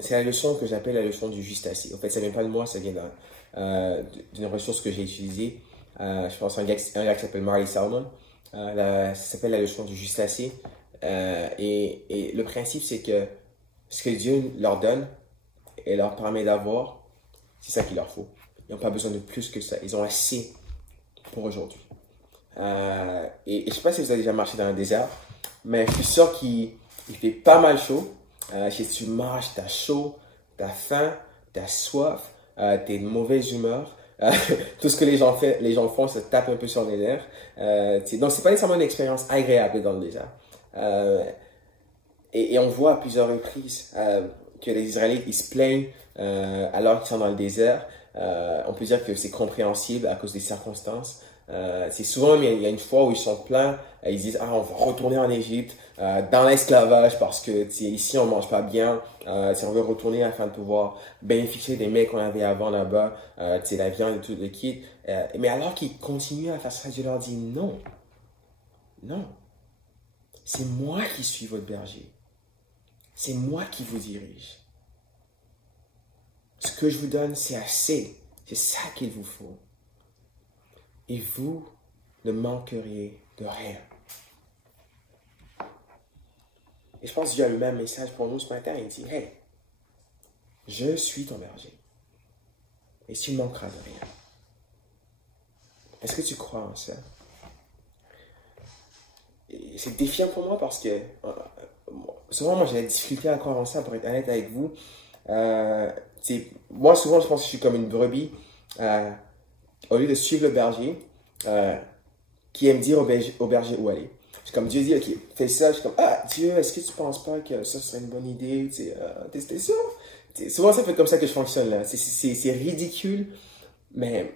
c'est la leçon que j'appelle la leçon du juste assez. En fait, ça vient pas de moi, ça vient d'une ressource que j'ai utilisée. Je pense à un gars qui s'appelle Marley Salmon. Ça s'appelle la leçon du juste assez. Et le principe, c'est que ce que Dieu leur donne et leur permet d'avoir, c'est ça qu'il leur faut. Ils n'ont pas besoin de plus que ça. Ils ont assez pour aujourd'hui. Et je ne sais pas si vous avez déjà marché dans un désert, mais je suis sûr qu'il fait pas mal chaud. Si tu marches, tu as chaud, tu as faim, tu as soif, tu es de mauvaise humeur. Tout ce que les gens font, se tape un peu sur les nerfs. Donc, c'est pas nécessairement une expérience agréable dans le désert. Et on voit à plusieurs reprises que les Israélites, ils se plaignent alors qu'ils sont dans le désert. On peut dire que c'est compréhensible à cause des circonstances. C'est souvent, il y a une fois où ils sont pleins, ils disent, on va retourner en Égypte, dans l'esclavage, parce que ici on mange pas bien, on veut retourner afin de pouvoir bénéficier des mets qu'on avait avant là-bas, la viande et tout le kit. Mais alors qu'ils continuent à faire ça, Dieu leur dit, non, c'est moi qui suis votre berger. C'est moi qui vous dirige. Ce que je vous donne, c'est assez. C'est ça qu'il vous faut. Et vous ne manqueriez de rien. Et je pense que Dieu a le même message pour nous ce matin. Il dit, hey, je suis ton berger. Et tu ne manqueras de rien. Est-ce que tu crois en ça? Et c'est défiant pour moi parce que souvent, moi, j'ai la difficulté à croire en ça, pour être honnête avec vous. Moi, souvent, je pense que je suis comme une brebis. Au lieu de suivre le berger, qui aime dire au berger où aller. C'est comme Dieu dit, ok, fais ça. Je suis comme, Dieu, est-ce que tu ne penses pas que ça serait une bonne idée? Tester ça? Souvent, ça fait comme ça que je fonctionne là. C'est ridicule, mais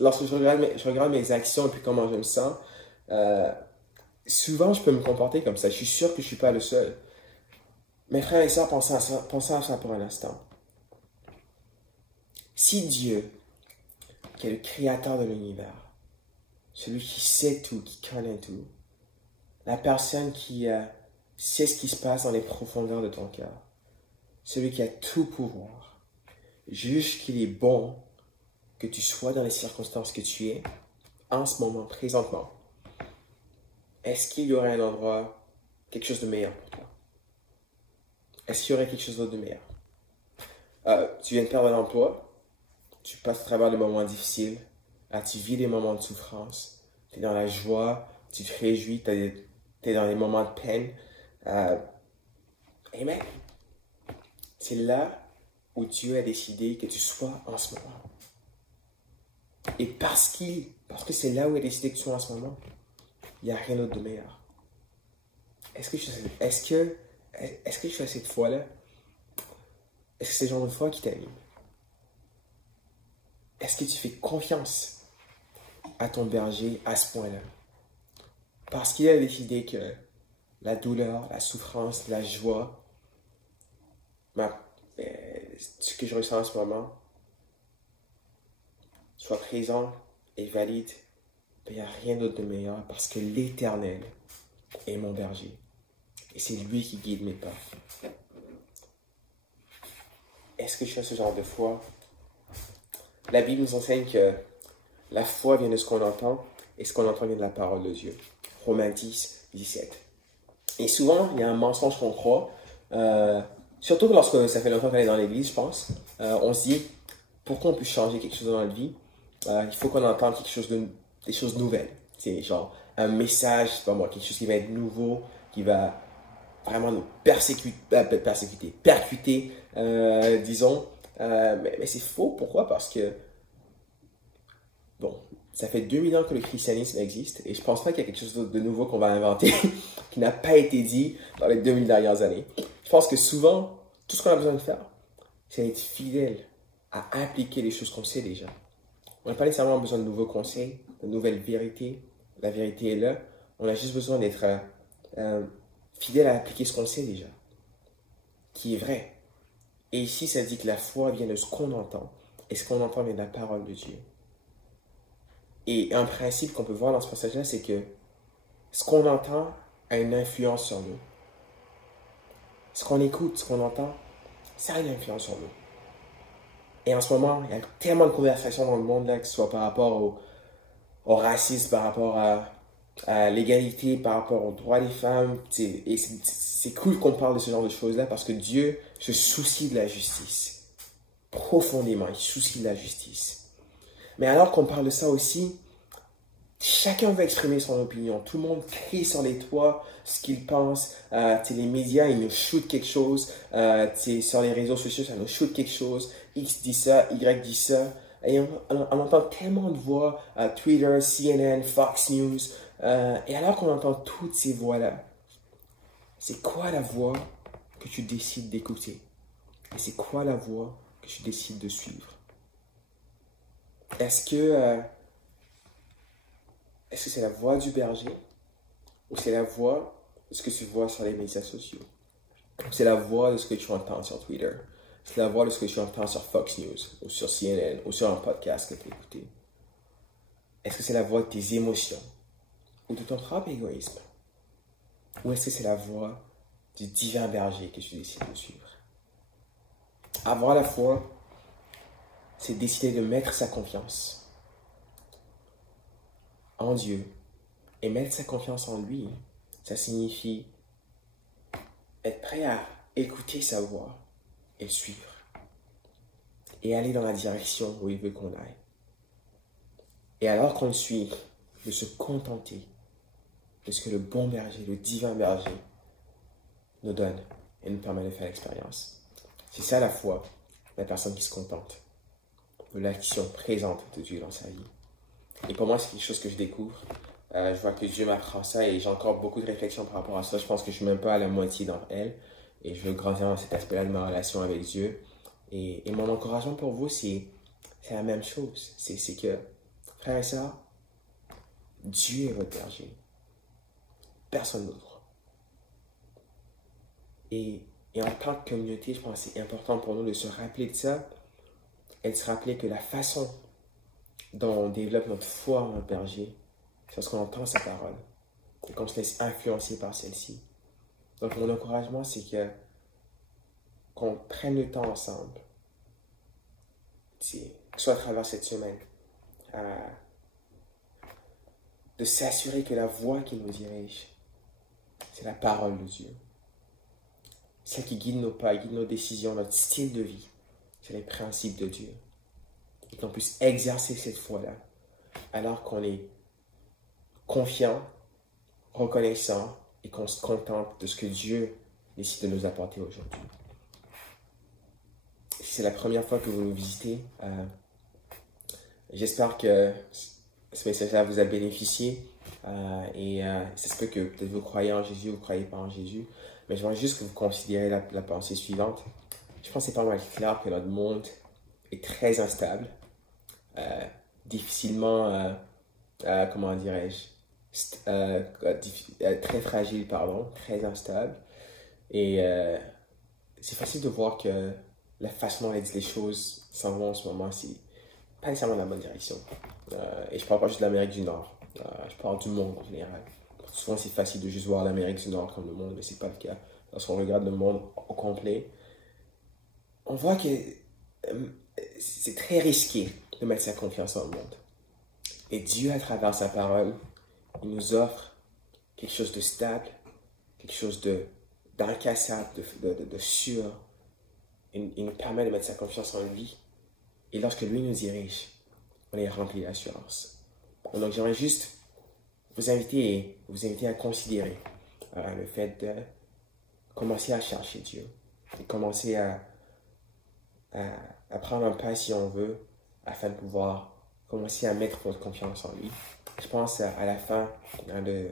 lorsque je regarde mes actions et puis comment je me sens, souvent je peux me comporter comme ça. Je suis sûr que je ne suis pas le seul. Mes frères et sœurs, pensez à ça pour un instant. Si Dieu, qui est le créateur de l'univers, celui qui sait tout, qui connaît tout, la personne qui sait ce qui se passe dans les profondeurs de ton cœur, celui qui a tout pouvoir, juge qu'il est bon que tu sois dans les circonstances que tu es, en ce moment, présentement. Est-ce qu'il y aurait un endroit, quelque chose de meilleur pour toi? Est-ce qu'il y aurait quelque chose d'autre de meilleur? Tu viens de perdre un emploi, tu passes à travers des moments difficiles, tu vis des moments de souffrance, tu es dans la joie, tu te réjouis, tu es dans des moments de peine. Amen. C'est là où Dieu a décidé que tu sois en ce moment. Et parce que c'est là où il a décidé que tu sois en ce moment, il n'y a rien d'autre de meilleur. Est-ce que tu as cette foi-là? Est-ce que c'est le genre de foi qui t'anime? Est-ce que tu fais confiance à ton berger à ce point-là? Parce qu'il a décidé que la douleur, la souffrance, la joie, ce que je ressens en ce moment, soit présent et valide, il n'y a rien d'autre de meilleur parce que l'Éternel est mon berger. Et c'est lui qui guide mes pas. Est-ce que tu as ce genre de foi? La Bible nous enseigne que la foi vient de ce qu'on entend et ce qu'on entend vient de la parole de Dieu. Romains 10, 17. Et souvent, il y a un mensonge qu'on croit, surtout lorsque ça fait longtemps qu'on est dans l'église, je pense. On se dit, pour qu'on puisse changer quelque chose dans notre vie, il faut qu'on entende des choses nouvelles. C'est genre un message, c'est pas moi, quelque chose qui va être nouveau, qui va vraiment nous percuter, disons. Mais c'est faux. Pourquoi? Parce que, ça fait 2000 ans que le christianisme existe et je pense pas qu'il y a quelque chose de nouveau qu'on va inventer qui n'a pas été dit dans les 2000 dernières années. Je pense que souvent, tout ce qu'on a besoin de faire, c'est d'être fidèle à appliquer les choses qu'on sait déjà. On n'a pas nécessairement besoin de nouveaux conseils, de nouvelles vérités. La vérité est là. On a juste besoin d'être fidèle à appliquer ce qu'on sait déjà, qui est vrai. Et ici, ça dit que la foi vient de ce qu'on entend. Et ce qu'on entend vient de la parole de Dieu. Et un principe qu'on peut voir dans ce passage-là, c'est que ce qu'on entend a une influence sur nous. Ce qu'on écoute, ce qu'on entend, ça a une influence sur nous. Et en ce moment, il y a tellement de conversations dans le monde, là, que ce soit par rapport au racisme, par rapport à l'égalité, par rapport aux droits des femmes. Et c'est cool qu'on parle de ce genre de choses-là parce que Dieu se soucie de la justice. Profondément, il se soucie de la justice. Mais alors qu'on parle de ça aussi, chacun veut exprimer son opinion. Tout le monde crie sur les toits ce qu'il pense. Les médias, ils nous shootent quelque chose. Sur les réseaux sociaux, ça nous shoot quelque chose. X dit ça, Y dit ça. Et on entend tellement de voix, Twitter, CNN, Fox News. Et alors qu'on entend toutes ces voix-là, c'est quoi la voix que tu décides d'écouter? Et c'est quoi la voix que tu décides de suivre? Est-ce que c'est la voix du berger? Ou c'est la voix de ce que tu vois sur les médias sociaux? Ou c'est la voix de ce que tu entends sur Twitter? C'est la voix de ce que tu entends sur Fox News, ou sur CNN, ou sur un podcast que tu as écouté? Est-ce que c'est la voix de tes émotions, ou de ton propre égoïsme? Ou est-ce que c'est la voix du divin berger que tu décides de suivre? Avoir la foi, c'est décider de mettre sa confiance en Dieu. Et mettre sa confiance en lui, ça signifie être prêt à écouter sa voix et le suivre. Et aller dans la direction où il veut qu'on aille. Et alors qu'on le suit, de se contenter de ce que le bon berger, le divin berger, nous donne et nous permet de faire l'expérience. C'est ça la foi, la personne qui se contente de l'action présente de Dieu dans sa vie. Et pour moi, c'est quelque chose que je découvre. Je vois que Dieu m'apprend ça et j'ai encore beaucoup de réflexions par rapport à ça. Je pense que je ne suis même pas à la moitié dans elle. Et je veux grandir dans cet aspect-là de ma relation avec Dieu. Et mon encouragement pour vous, c'est la même chose. C'est que, frères et sœurs, Dieu est votre berger. Personne d'autre. Et en tant que communauté, je pense que c'est important pour nous de se rappeler de ça et de se rappeler que la façon dont on développe notre foi en notre berger, c'est parce qu'on entend sa parole et qu'on se laisse influencer par celle-ci. Donc mon encouragement, c'est qu'on prenne le temps ensemble, que ce soit à travers cette semaine, de s'assurer que la voie qui nous dirige, c'est la parole de Dieu. Celle qui guide nos pas, guide nos décisions, notre style de vie, c'est les principes de Dieu. Et qu'on puisse exercer cette foi-là, alors qu'on est confiant, reconnaissant, et qu'on se contente de ce que Dieu décide de nous apporter aujourd'hui. Si c'est la première fois que vous nous visitez, j'espère que ce message-là vous a bénéficié. Et ça se peut que peut-être vous croyez en Jésus, vous ne croyez pas en Jésus. Mais j'aimerais juste que vous considérez la pensée suivante. Je pense que c'est pas mal clair que notre monde est très instable, difficilement, comment dirais-je, très fragile, très instable. Et c'est facile de voir que la façon dont les choses s'en vont en ce moment, c'est pas nécessairement dans la bonne direction. Et je parle pas juste de l'Amérique du Nord, je parle du monde en général. Souvent c'est facile de juste voir l'Amérique du Nord comme le monde, mais c'est pas le cas. Lorsqu'on regarde le monde au complet, on voit que c'est très risqué de mettre sa confiance dans le monde. Et Dieu, à travers sa parole, il nous offre quelque chose de stable, quelque chose d'incassable, de sûr. Il nous permet de mettre sa confiance en lui. Et lorsque lui nous dirige, on est rempli d'assurance. Donc j'aimerais juste vous inviter à considérer le fait de commencer à chercher Dieu. Et commencer à prendre un pas si on veut, afin de pouvoir commencer à mettre votre confiance en lui. Je pense à la fin de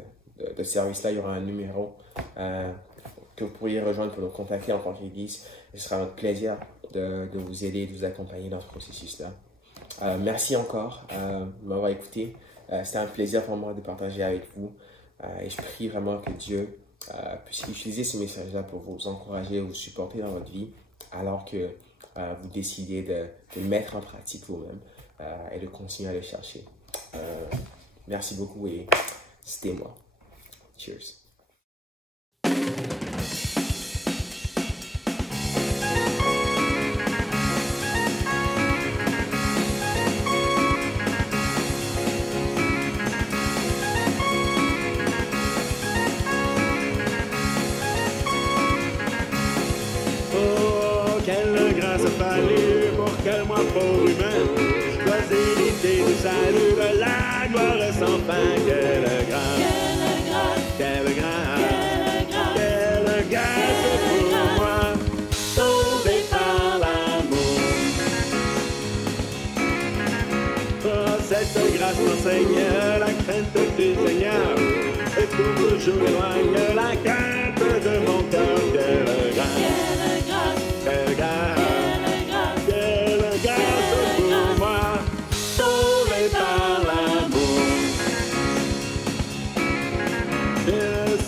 ce service-là, il y aura un numéro que vous pourriez rejoindre pour nous contacter en tant qu'Église. Ce sera notre plaisir de vous aider, de vous accompagner dans ce processus-là. Merci encore de m'avoir écouté. C'était un plaisir pour moi de partager avec vous. Et je prie vraiment que Dieu puisse utiliser ce message-là pour vous encourager, vous supporter dans votre vie, alors que vous décidez de le mettre en pratique vous-même et de continuer à le chercher. Merci beaucoup et c'était moi. Cheers. quel moi pauvre humain, je choisis l'idée du salut, de la gloire sans fin. Quelle grâce, quelle grâce, quelle grâce pour moi, sauvé par l'amour. Oh, cette grâce m'enseigne la crainte du Seigneur, et pour toujours éloigne la crainte de mon cœur. Quelle grâce, quelle grâce, quelle grâce pour moi, sauvé par l'amour.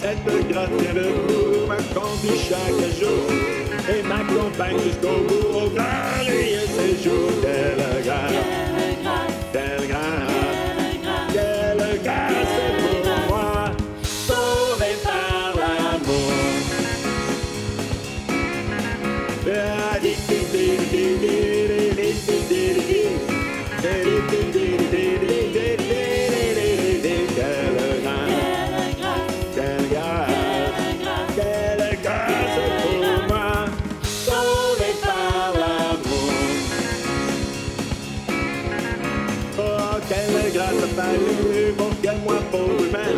Cette grâce vient de vous, me conduit chaque jour et m'accompagne jusqu'au bout au glorieux séjour. Quelle grâce, quelle grâce, quelle grâce pour moi, sauvé par l'amour. Pour que moi, pauvre humain,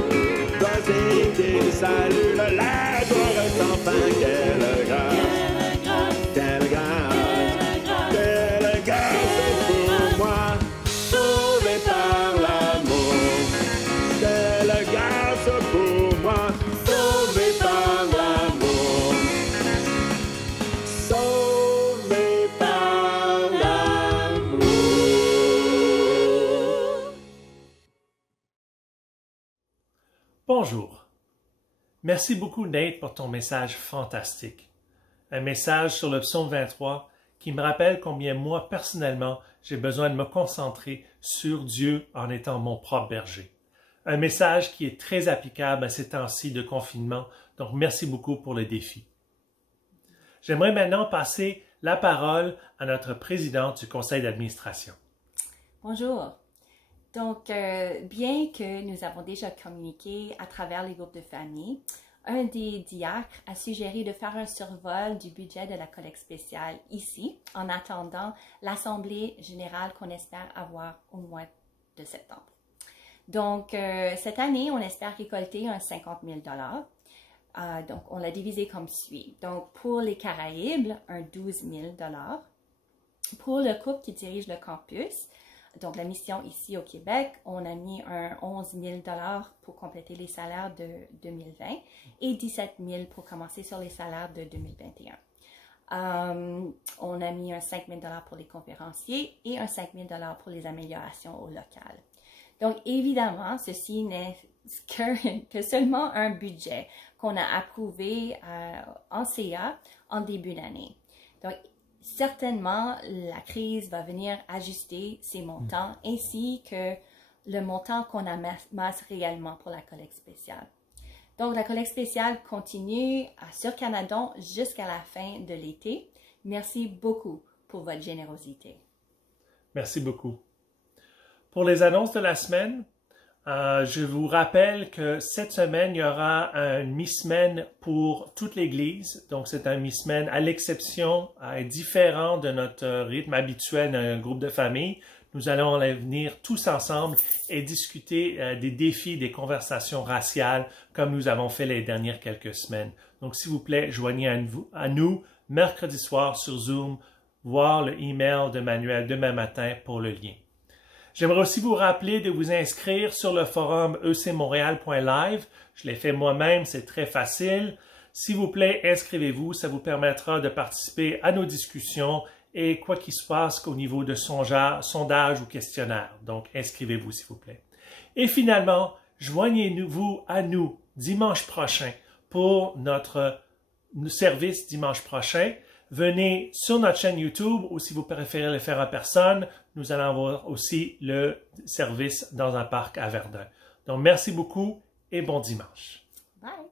choisir le salut, la gloire sans fin. Quelle grâce, quelle grâce, quelle grâce pour moi, sauvé par l'amour. Quelle grâce pour moi, sauvé par l'amour. Sauvé par l'amour. Bonjour. Merci beaucoup Nate pour ton message fantastique. Un message sur le psaume 23 qui me rappelle combien moi personnellement j'ai besoin de me concentrer sur Dieu en étant mon propre berger. Un message qui est très applicable à ces temps-ci de confinement, donc merci beaucoup pour le défi. J'aimerais maintenant passer la parole à notre présidente du conseil d'administration. Bonjour. Donc, bien que nous avons déjà communiqué à travers les groupes de famille, un des diacres a suggéré de faire un survol du budget de la collecte spéciale ici, en attendant l'Assemblée générale qu'on espère avoir au mois de septembre. Donc, cette année, on espère récolter un 50 000 $. Donc, on l'a divisé comme suit. Donc, pour les Caraïbes, un 12 000 $. Pour le couple qui dirige le campus, donc la mission ici au Québec, on a mis un 11 000 $ pour compléter les salaires de 2020 et 17 000 pour commencer sur les salaires de 2021. On a mis un 5 000 $ pour les conférenciers et un 5 000 $ pour les améliorations au local. Donc évidemment, ceci n'est que seulement un budget qu'on a approuvé en CA en début d'année. Donc certainement, la crise va venir ajuster ces montants ainsi que le montant qu'on amasse réellement pour la collecte spéciale. Donc, la collecte spéciale continue sur Canadon jusqu'à la fin de l'été. Merci beaucoup pour votre générosité. Merci beaucoup. Pour les annonces de la semaine, je vous rappelle que cette semaine, il y aura une mi-semaine pour toute l'Église. Donc, c'est un mi-semaine à l'exception, différent de notre rythme habituel d'un groupe de famille. Nous allons venir tous ensemble et discuter des défis des conversations raciales comme nous avons fait les dernières quelques semaines. Donc, s'il vous plaît, joignez à nous mercredi soir sur Zoom, voir le email de Manuel demain matin pour le lien. J'aimerais aussi vous rappeler de vous inscrire sur le forum ecmontréal.live. Je l'ai fait moi-même, c'est très facile. S'il vous plaît, inscrivez-vous, ça vous permettra de participer à nos discussions et quoi qu'il se passe au niveau de sondage ou questionnaire. Donc, inscrivez-vous s'il vous plaît. Et finalement, joignez-vous à nous dimanche prochain pour notre service dimanche prochain. Venez sur notre chaîne YouTube ou si vous préférez le faire en personne, nous allons avoir aussi le service dans un parc à Verdun. Donc, merci beaucoup et bon dimanche. Bye!